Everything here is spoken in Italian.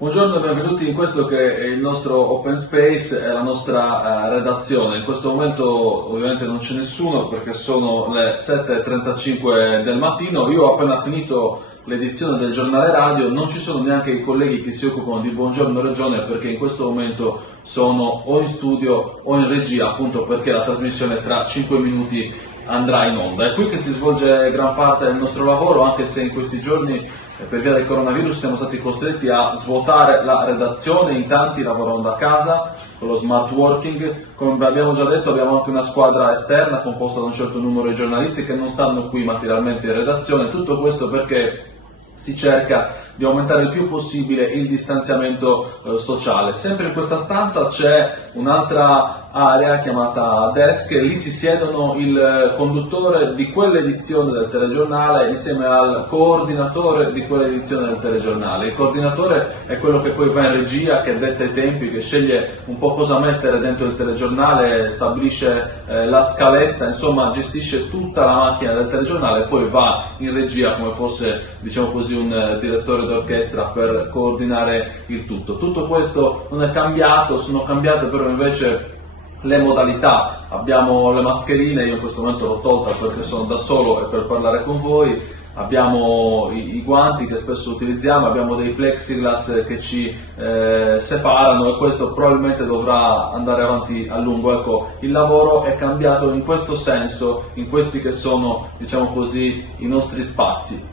Buongiorno e benvenuti in questo che è il nostro open space e la nostra redazione. In questo momento ovviamente non c'è nessuno perché sono le 7:35 del mattino. Io ho appena finito l'edizione del giornale radio, non ci sono neanche i colleghi che si occupano di Buongiorno Regione perché in questo momento sono o in studio o in regia, appunto perché la trasmissione tra 5 minuti andrà in onda. È qui che si svolge gran parte del nostro lavoro, anche se in questi giorni per via del coronavirus siamo stati costretti a svuotare la redazione, in tanti lavorano da casa con lo smart working. Come abbiamo già detto, abbiamo anche una squadra esterna composta da un certo numero di giornalisti che non stanno qui materialmente in redazione. Tutto questo perché si cerca di aumentare il più possibile il distanziamento sociale. Sempre in questa stanza c'è un'altra area chiamata desk, lì si siedono il conduttore di quell'edizione del telegiornale insieme al coordinatore di quell'edizione del telegiornale. Il coordinatore è quello che poi va in regia, che detta i tempi, che sceglie un po' cosa mettere dentro il telegiornale, stabilisce la scaletta, insomma gestisce tutta la macchina del telegiornale e poi va in regia come fosse, diciamo così, un direttore d'orchestra per coordinare il tutto. Tutto questo non è cambiato, sono cambiate però invece le modalità. Abbiamo le mascherine, io in questo momento l'ho tolta perché sono da solo e per parlare con voi, abbiamo i guanti che spesso utilizziamo, abbiamo dei plexiglass che ci separano e questo probabilmente dovrà andare avanti a lungo. Ecco, il lavoro è cambiato in questo senso, in questi che sono, diciamo così, i nostri spazi.